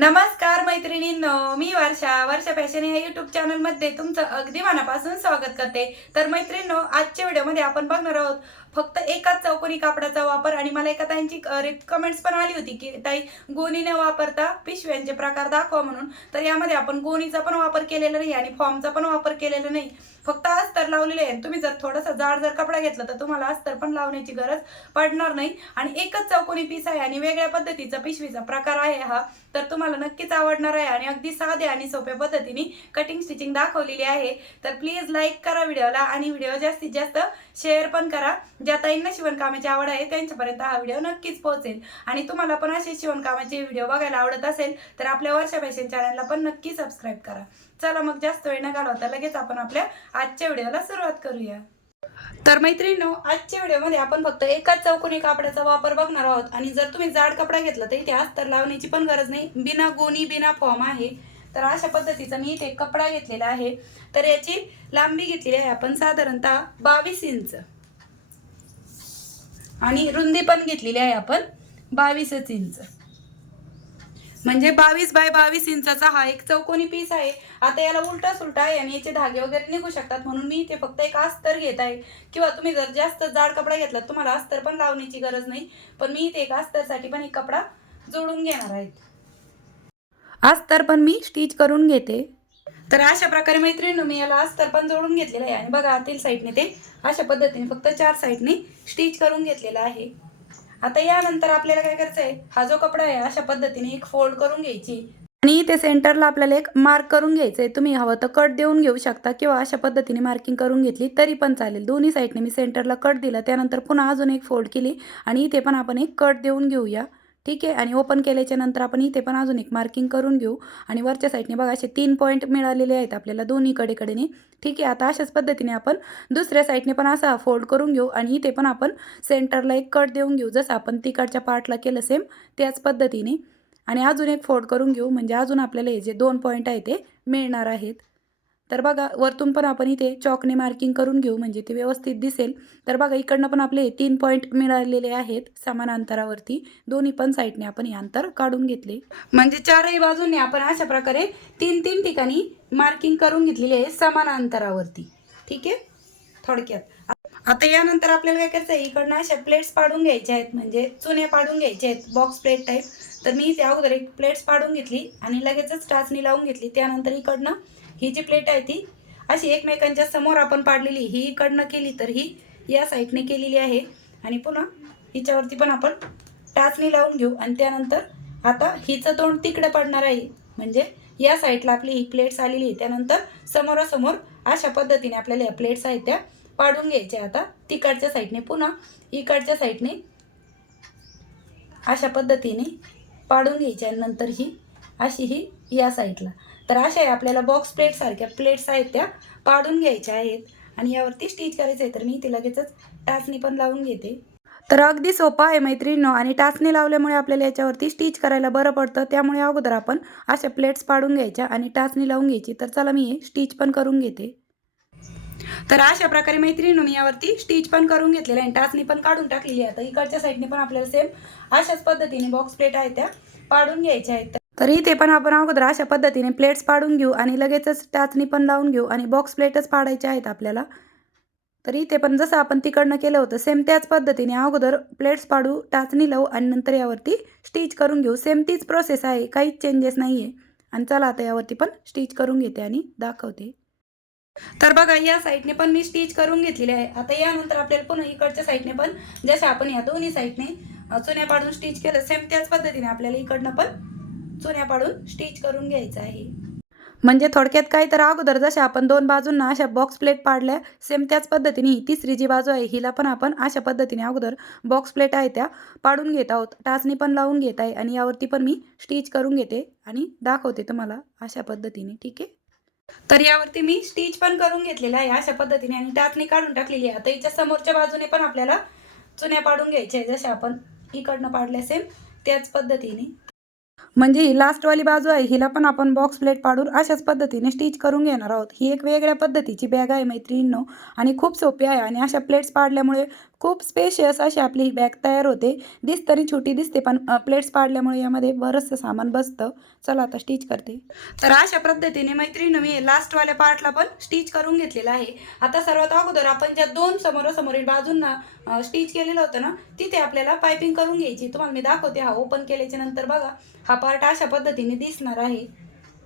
नमस्कार मैत्रिणींनो मी वर्षा. वर्षा फॅशन या युट्यूब चॅनलमध्ये तुमचं अगदी मनापासून स्वागत करते. तर मैत्रिणींनो आजच्या व्हिडिओमध्ये आपण बघणार आहोत फक्त एकाच चौकोनी कापडाचा वापर आणि मला एका ताईंची कमेंट्स पण आली होती की ताई गोणी न वापरता पिशव्यांचे प्रकार दाखवा म्हणून. तर यामध्ये आपण गोणीचा पण वापर केलेला नाही आणि फॉर्मचा पण वापर केलेला नाही. फक्त अस्तर लावलेले आहे. तुम्ही जर थोडासा जाड जर कपडा घेतला तर तुम्हाला अस्तर पण लावण्याची गरज पडणार नाही. आणि एकच चौकोनी पीस आहे आणि वेगळ्या पद्धतीचा पिशवीचा प्रकार आहे हा. तर तुम्हाला नक्कीच आवडणार आहे आणि अगदी साधे आणि सोप्या पद्धतीने कटिंग स्टिचिंग दाखवलेली आहे. तर प्लीज लाईक करा व्हिडिओला आणि व्हिडिओ जास्तीत जास्त शेअर पण करा. ज्या ताईंना शिवणकामाची आवड आहे त्यांच्यापर्यंत हा व्हिडिओ नक्कीच पोहोचेल. आणि तुम्हाला पण असे शिवणकामाचे व्हिडिओ बघायला आवडत असेल तर आपल्या वर्षा फॅशन चॅनलला पण नक्की सबस्क्राईब करा. चला मग जास्त वेळ न घालवता लगेच आपण आपल्या आजच्या व्हिडिओला सुरुवात करूया. तर मैत्रिणीनो आजच्या व्हिडिओमध्ये आपण फक्त एकाच चौकोनी कापडाचा वापर बघणार आहोत. आणि जर तुम्ही जाड कपडा घेतला तर इथे तर लावण्याची पण गरज नाही. बिना गोणी बिना फॉर्म आहे. तर अशा पद्धतीचा मी इथे कपडा घेतलेला आहे. तर याची लांबी घेतलेली आहे आपण साधारणतः बावीस इंच. आणि रुंदी पण घेतलेली आहे आपण बावीसच इंच. म्हणजे बावीस बाय बावीस इंचाचा हा एक चौकोनी पीस आहे. आता याला उलटा सुलटा आहे आणि याचे धागे वगैरे निघू शकतात. म्हणून मी इथे फक्त एक अस्तर घेत आहे. किंवा तुम्ही जर जास्त जाड कपडा घेतला तुम्हाला अस्तर पण लावण्याची गरज नाही. पण मी इथे एक अस्तरसाठी पण एक कपडा जोडून घेणार आहे. अस्तर पण मी स्टिच करून घेते. तर अशा प्रकारे मैत्रिणी मी याला अस्तर पण जोडून घेतलेलं आहे. आणि बघा आतील साईडने ते अशा पद्धतीने फक्त चार साईडने स्टिच करून घेतलेलं आहे. आता यानंतर आपल्याला काय करायचं आहे हा जो कपडा आहे अशा पद्धतीने एक फोल्ड करून घ्यायची. आणि ते सेंटरला आपल्याला एक मार्क करून घ्यायचं आहे तुम्ही हवं तर कट देऊन घेऊ शकता किंवा अशा पद्धतीने मार्किंग करून घेतली तरी पण चालेल. दोन्ही साईडने मी सेंटरला कट दिला. त्यानंतर पुन्हा अजून एक फोल्ड केली आणि इथे पण आपण एक कट देऊन घेऊया. ठीक आहे? आणि ओपन केल्याच्यानंतर आपण इथे पण अजून एक मार्किंग करून घेऊ. आणि वरच्या साईडने बघा असे तीन पॉईंट मिळालेले आहेत आपल्याला दोन्हीकडेकडेने ठीक आहे? आता अशाच पद्धतीने आपण दुसऱ्या साईडने पण असा फोल्ड करून घेऊ आणि इथे पण आपण सेंटरला एक कट देऊन घेऊ. जसं आपण तिकडच्या पार्टला केलं सेम त्याच पद्धतीने. आणि अजून एक फोल्ड करून घेऊ. म्हणजे अजून आपल्याला हे जे दोन पॉईंट आहे ते मिळणार आहेत. तर बघा वरतून पण आपण इथे चॉकने मार्किंग करून घेऊ म्हणजे ते व्यवस्थित दिसेल. तर बघा इकडनं पण आपले तीन पॉईंट मिळालेले आहेत समान अंतरावरती. दोन्ही पण साईडने आपण हे अंतर काढून घेतले. म्हणजे चारही बाजूने आपण अशा प्रकारे तीन तीन ठिकाणी मार्किंग करून घेतलेली आहे समान अंतरावरती. ठीक आहे? थोडक्यात. आता यानंतर आपल्याला काय करायचं आहे इकडनं अशा प्लेट्स पाडून घ्यायच्या आहेत म्हणजे चुन्या पाडून घ्यायच्या आहेत बॉक्स प्लेट टाईप तर मी त्या अगोदर एक प्लेट्स पाडून घेतली आणि लगेचच टाचणी लावून घेतली. त्यानंतर इकडनं ही जी प्लेट आहे ती अशी एकमेकांच्या समोर आपण पाडलेली ही इकडनं केली तर ही या साईडने केलेली आहे. आणि पुन्हा हिच्यावरती पण आपण टाचणी लावून घेऊ. आणि त्यानंतर आता हिचं तोंड तिकडे पडणार आहे. म्हणजे या साईडला आपली ही प्लेट्स आलेली आहे. त्यानंतर समोरासमोर अशा पद्धतीने आपल्याला या प्लेट्स आहेत त्या पाडून घ्यायच्या आता तिकडच्या साईडने पुन्हा इकडच्या साईडने अशा पद्धतीने पाडून घ्यायची आणि नंतर ही अशी ही या साईडला. तर अशा आहे आपल्याला बॉक्स प्लेटसारख्या प्लेट्स आहेत त्या पाडून घ्यायच्या आहेत. आणि यावरती स्टिच करायचं आहे तर मी इथे लगेचच टाचणी पण लावून घेते. तर अगदी सोपा आहे मैत्रिणींनो आणि टाचणी लावल्यामुळे आपल्याला याच्यावरती स्टिच करायला बरं पडतं. त्यामुळे अगोदर आपण अशा प्लेट्स पाडून घ्यायच्या आणि टाचणी लावून घ्यायची. तर चला मी स्टिच पण करून घेते. तर अशा प्रकारे मैत्रिणी मी यावरती स्टिच पण करून घेतलेलं आहे आणि टाचणी पण काढून टाकलेली आहे. आता इकडच्या साईडने पण आपल्याला सेम अशाच पद्धतीने बॉक्स प्लेट आहेत त्या पाडून घ्यायच्या आहेत. तर इथे पण आपण अगोदर अशा पद्धतीने प्लेट्स पाडून घेऊ आणि लगेचच टाचणी पण लावून घेऊ आणि बॉक्स प्लेटच पाडायच्या आहेत आपल्याला. तर इथे पण जसं आपण तिकडनं केलं होतं सेम त्याच पद्धतीने अगोदर प्लेट्स पाडू टाचणी लावू आणि नंतर यावरती स्टिच करून घेऊ. सेम तीच प्रोसेस आहे काहीच चेंजेस नाही आहे आणि चला आता यावरती पण स्टिच करून घेते आणि दाखवते. तर बघा या साईडने पण मी स्टिच करून घेतलेली आहे. आता यानंतर आपल्याला पुन्हा इकडच्या साईडने पण जसं आपण या दोन्ही साईडने चुन्या पाडून स्टिच केलं सेम त्याच पद्धतीने आपल्याला इकडनं पण चुन्या पाडून स्टिच करून घ्यायचं आहे. म्हणजे थोडक्यात काय तर अगोदर जशा आपण दोन बाजूंना अशा बॉक्स प्लेट पाडल्या सेम त्याच पद्धतीने ही तिसरी जी बाजू आहे हिला पण आपण अशा पद्धतीने अगोदर बॉक्स प्लेट आहे त्या पाडून घेत आहोत. टाचणी पण लावून घेत आहे आणि यावरती पण मी स्टिच करून घेते आणि दाखवते तुम्हाला अशा पद्धतीने ठीक आहे? तर यावरती मी स्टिच पण करून घेतलेलं आहे अशा पद्धतीने आणि टाचणी काढून टाकलेली आहे. आता हिच्या समोरच्या बाजूने पण आपल्याला चुन्या पाडून घ्यायच्या आहे जशा आपण इकडनं पाडल्या सेम त्याच पद्धतीने. म्हणजे ही लास्टवाली बाजू आहे. हिला पण आपण बॉक्स प्लेट पाडून अशाच पद्धतीने स्टिच करून घेणार आहोत. ही एक वेगळ्या पद्धतीची बॅग आहे मैत्रिणींनो. आणि खूप सोपी आहे. आणि अशा प्लेट्स पाडल्यामुळे खूप स्पेशियस अशी आपली ही बॅग तयार होते. दिसतरी छोटी दिसते पण प्लेट्स पाडल्यामुळे यामध्ये बरंचसं सामान बसतं. चला आता स्टिच करते. तर अशा पद्धतीने मैत्रिणी मी लास्टवाल्या पार्टला पण स्टिच करून घेतलेला आहे. आता सर्वात अगोदर आपण ज्या दोन समोरासमोरील बाजूंना स्टिच केलेलं होतं ना तिथे आपल्याला पायपिंग करून घ्यायची. तुम्हाला मी दाखवते हा ओपन केल्याच्यानंतर बघा हा पार्ट अशा पद्धतीने दिसणार आहे.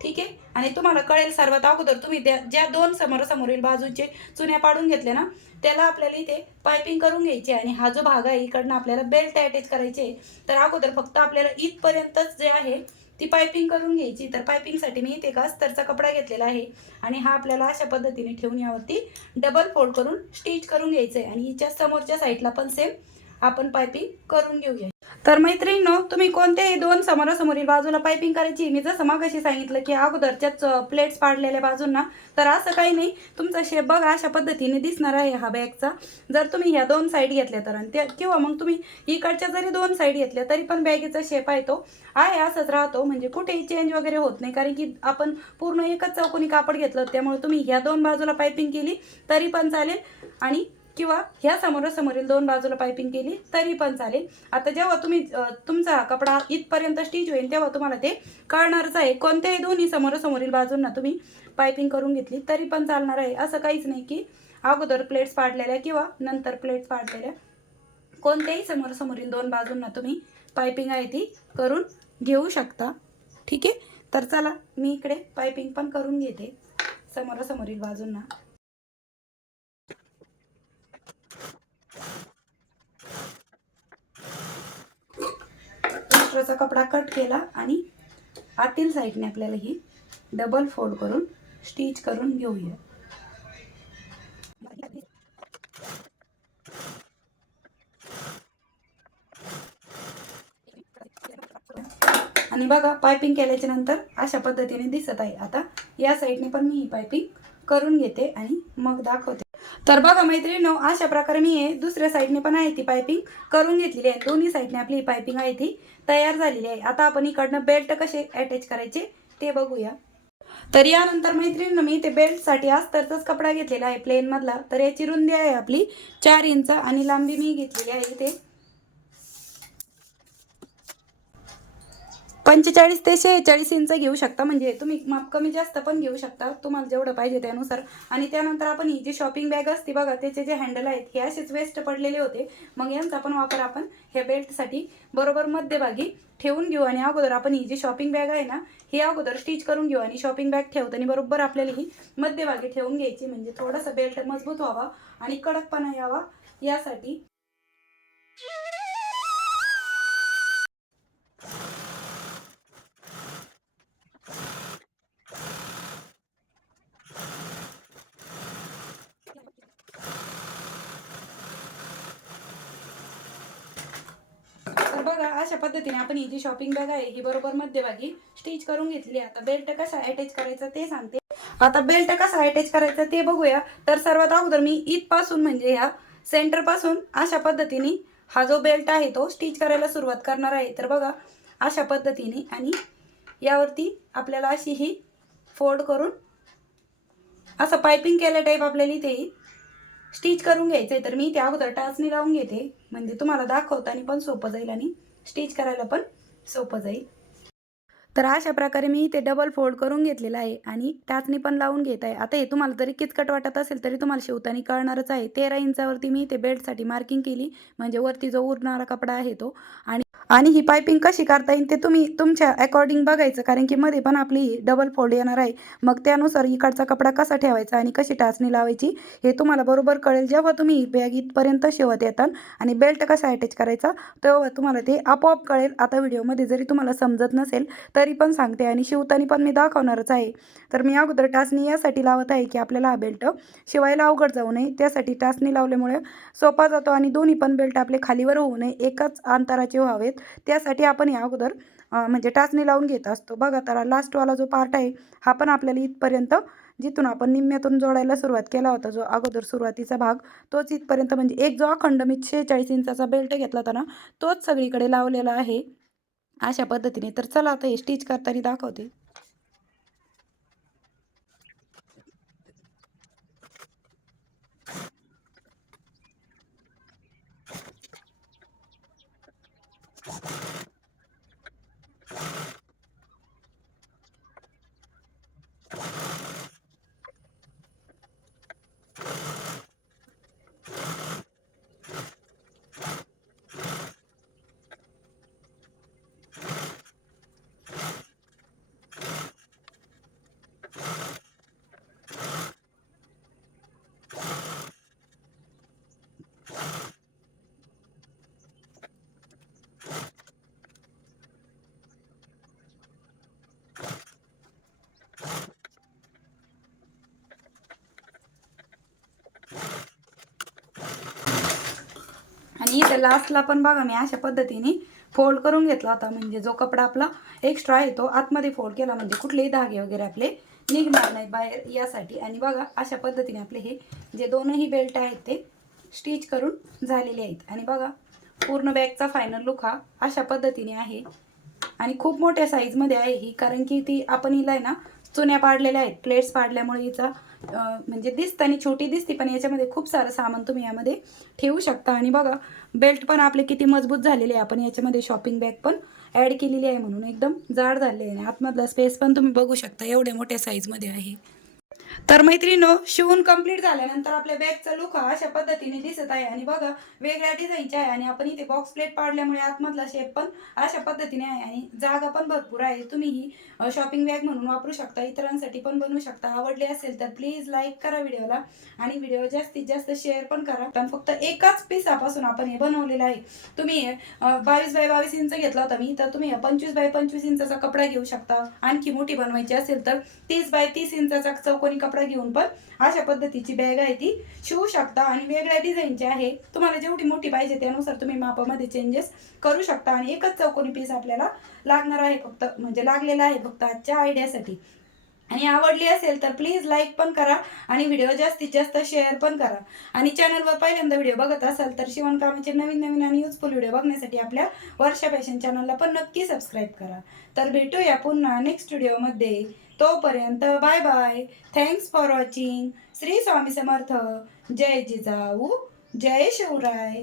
ठीक आहे? आणि तुम्हाला कळेल सर्वात अगोदर तुम्ही त्या ज्या दोन समोरासमोरील बाजूचे चुन्या पाडून घेतल्या ना त्याला आपल्याला इथे पायपिंग करून घ्यायची आणि हा जो भाग आहे इकडनं आपल्याला बेल्ट अटॅच करायचे आहे. तर अगोदर फक्त आपल्याला इथपर्यंतच जे आहे ती पायपिंग करून घ्यायची. तर पायपिंगसाठी मी इथे का अस्तरचा कपडा घेतलेला आहे. आणि हा आपल्याला अशा पद्धतीने ठेवून यावरती डबल फोल्ड करून स्टिच करून घ्यायचं आहे आणि हिच्या समोरच्या साईडला पण सेम आपण पायपिंग करून घेऊया. तर मैत्रिणीनो तुम्ही कोणत्याही दोन समोरासमोरील बाजूला पायपिंग करायची मी जसं मागाशी सांगितलं की अगोदरच्याच प्लेट्स पाडलेल्या बाजूंना तर असं काही नाही. तुमचा शेप बघा अशा पद्धतीने दिसणार आहे हा बॅगचा जर तुम्ही ह्या दोन साईड घेतल्या तर आणि त्या किंवा मग तुम्ही इकडच्या जरी दोन साईड घेतल्या तरी पण बॅगेचा शेप आहे तो. आहे असंच राहतो म्हणजे कुठेही चेंज वगैरे होत नाही कारण की आपण पूर्ण एकच चौकोनी कापड घेतलं त्यामुळे तुम्ही ह्या दोन बाजूला पायपिंग केली तरी पण चालेल. आणि किंवा ह्या समोरासमोरील दोन बाजूला पायपिंग केली तरी पण चालेल. आता जेव्हा तुम्ही तुमचा कपडा इथपर्यंत स्टिच होईल तेव्हा तुम्हाला ते कळणारच आहे. कोणत्याही दोन्ही समोरासमोरील बाजूंना तुम्ही पायपिंग करून घेतली तरी पण चालणार आहे. असं काहीच नाही की अगोदर प्लेट्स पाडलेल्या किंवा नंतर प्लेट्स पाडलेल्या कोणत्याही समोरासमोरील दोन बाजूंना तुम्ही पायपिंग आहे ती करून घेऊ शकता. ठीक आहे? तर चला मी इकडे पायपिंग पण करून घेते. समोरासमोरील बाजूंना. एक्स्ट्राचा कपडा कट केला आणि आतील साईडने आपल्याला ही डबल फोल्ड करून स्टिच करून घेऊया. आणि बघा पायपिंग केल्याच्यानंतर अशा पद्धतीने दिसत आहे. आता या साईडने पण मी ही पायपिंग करून घेते आणि मग दाखवते. तर बघा मैत्रिणीनो अशा प्रकारे मी हे दुसऱ्या साईडने पण आहे ती पायपिंग करून घेतलेली आहे. दोन्ही साईडने आपली ही पायपिंग आहे ती तयार झालेली आहे. आता आपण इकडनं बेल्ट कसे अटॅच करायचे ते बघूया. तर यानंतर मैत्रिणीनं मी ते बेल्टसाठी अस्तरचाच कपडा घेतलेला आहे. प्लेन मधला. तर याची रुंदी आहे आपली चार इंच आणि लांबी मी घेतलेली आहे इथे. पंचेचाळीस ते शेहेचाळीस इंच घेऊ शकता. म्हणजे तुम्ही माप कमी जास्त पण घेऊ शकता. तुम्हाला जेवढं पाहिजे त्यानुसार. आणि त्यानंतर आपण ही जी शॉपिंग बॅग असते बघा त्याचे जे हँडल आहेत हे असेच वेस्ट पडलेले होते. मग यांचा पण वापर आपण ह्या बेल्टसाठी बरोबर मध्यभागी ठेवून घेऊ. आणि अगोदर आपण ही जी शॉपिंग बॅग आहे ना ही अगोदर स्टिच करून घेऊ. आणि शॉपिंग बॅग ठेवताना बरोबर आपल्याला ही मध्यभागी ठेवून घ्यायची. म्हणजे थोडासा बेल्ट मजबूत व्हावा आणि कडकपणा यावा यासाठी तर बघा अशा पद्धतीने आपण ही जी शॉपिंग बॅग आहे ही बरोबर मध्यभागी स्टिच करून घेतली आता बेल्ट कसा अटॅच करायचा ते सांगते. आता बेल्ट कसा अटॅच करायचा ते बघूया. तर सर्वात अगोदर मी इथपासून म्हणजे ह्या सेंटरपासून अशा पद्धतीने हा जो बेल्ट आहे तो स्टिच करायला सुरुवात करणार आहे. तर बघा अशा पद्धतीने आणि यावरती आपल्याला अशी ही फोल्ड करून असं पायपिंग केल्या टाईप आपल्याला इथे स्टिच करून घ्यायचं आहे तर मी त्या अगोदर टाचणी लावून घेते. म्हणजे तुम्हाला दाखवताना पण सोपं जाईल आणि स्टिच करायला पण सोपं जाईल. तर अशा प्रकारे मी ते डबल फोल्ड करून घेतलेलं आहे आणि टाचणी पण लावून घेत आहे. आता हे तुम्हाला जरी किचकट वाटत असेल तरी तुम्हाला शिवताना कळणारच आहे. तेरा इंचावरती मी ते बेल्टसाठी मार्किंग केली. म्हणजे वरती जो उरणारा कपडा आहे तो. आणि आणि ही पायपिंग कशी करता येईल ते तुम्ही तुमच्या अकॉर्डिंग बघायचं कारण की मध्ये पण आपली डबल फोल्ड येणार आहे. मग त्यानुसार इकडचा कपडा कसा ठेवायचा आणि कशी टाचणी लावायची हे तुम्हाला बरोबर कळेल. जेव्हा तुम्ही बॅग इथपर्यंत शिवत येतात आणि बेल्ट कसा अटॅच करायचा तेव्हा तुम्हाला ते आपोआप कळेल. आता व्हिडिओमध्ये जरी तुम्हाला समजत नसेल तरी पण सांगते आणि शिवताना पण मी दाखवणारच आहे. तर मी अगोदर टाचणी यासाठी लावत आहे की आपल्याला हा बेल्ट शिवायला अवघड जाऊ नये. त्यासाठी टाचणी लावल्यामुळे सोपा जातो आणि दोन्ही पण बेल्ट आपले खालीवर होऊ नये. एकाच अंतराचे व्हावेत. त्यासाठी आपण या अगोदर म्हणजे टाचणी लावून घेत असतो. बघा तर लास्टवाला जो पार्ट आहे हा पण आपल्याला इथपर्यंत जिथून आपण निम्म्यातून जोडायला सुरुवात केला होता जो अगोदर सुरुवातीचा भाग तोच इथपर्यंत म्हणजे एक जो अखंड मी शेहेचाळीस इंचाचा बेल्ट घेतला होता ना तोच सगळीकडे लावलेला आहे. अशा पद्धतीने. तर चला आता हे स्टिच करताना दाखवते. आणि इथे लास्टला पण बघा मी अशा पद्धतीने फोल्ड करून घेतला होता. म्हणजे जो कपडा आपला एक्स्ट्रा आहे तो आतमध्ये फोल्ड केला. म्हणजे कुठलेही धागे वगैरे आपले निघणार नाही बाहेर यासाठी. आणि बघा अशा पद्धतीने आपले हे जे दोनही बेल्ट आहेत ते स्टिच करून झालेले आहेत. आणि बघा पूर्ण बॅगचा फायनल लुक हा अशा पद्धतीने आहे. आणि खूप मोठ्या साईजमध्ये आहे ही कारण की ती आपण हिला आहे ना चुन्या पाडलेल्या आहेत. प्लेट्स पाडल्यामुळे हिचा म्हणजे म्हणजे आणि छोटी दिसते पण याच्यामध्ये खूप सारं सामान तुम्ही यामध्ये ठेवू शकता. आणि बघा बेल्ट पण आपले किती मजबूत झालेले आहे. आपण याच्यामध्ये शॉपिंग बॅग पण ॲड केलेली आहे म्हणून. एकदम जाड झाले आहे आणि आतमधला स्पेस पण तुम्ही बघू शकता. एवढ्या मोठ्या साईजमध्ये आहे. तर मैत्रिणो शिवून कंप्लीट झाल्यानंतर आपल्या बॅगचा लुक हा अशा पद्धतीने दिसत आहे. आणि बघा वेगळ्या डिझाईनच्या आहे आणि आपण इथे बॉक्स प्लेट पाडल्यामुळे आतमधला शेप पण अशा पद्धतीने आहे आणि जागा पण भरपूर आहे. तुम्ही ही शॉपिंग बॅग म्हणून वापरू शकता. इतरांसाठी पण बनवू शकता. आवडली असेल तर प्लीज लाईक करा व्हिडिओला आणि व्हिडिओ जास्तीत जास्त शेअर पण करा. पण फक्त एकाच पिसापासून आपण हे बनवलेलं आहे. तुम्ही बावीस बाय बावीस इंच घेतला होता मी तर तुम्ही पंचवीस बाय पंचवीस इंचाचा कपडा घेऊ शकता. आणखी मोठी बनवायची असेल तर तीस बाय तीस इंचाचा चौकोनी कपडा घेऊन पण अशा पद्धतीची बॅग आहे ती. शिवू शकता आणि वेगळ्या डिझाईनची आहे. तुम्हाला जेवढी मोठी पाहिजे त्यानुसार तुम्ही मापामध्ये चेंजेस करू शकता आणि एकच चौकोनी पीस आपल्याला लागणार आहे फक्त म्हणजे लागलेला आहे फक्त आजच्या आयडियासाठी आणि आवडली असेल तर प्लीज लाईक पण करा आणि व्हिडिओ जास्तीत जास्त शेअर पण करा. आणि चॅनलवर पहिल्यांदा व्हिडिओ बघत असाल तर शिवणकामाचे नवीन नवीन आणि युजफुल व्हिडिओ बघण्यासाठी आपल्या वर्षा फॅशन चॅनलला पण नक्की सबस्क्राईब करा. तर भेटूया पुन्हा नेक्स्ट व्हिडिओमध्ये तोपर्यंत bye bye thanks for watching Shri Swami Samarth. जय जिजाऊ. जय शिवराय.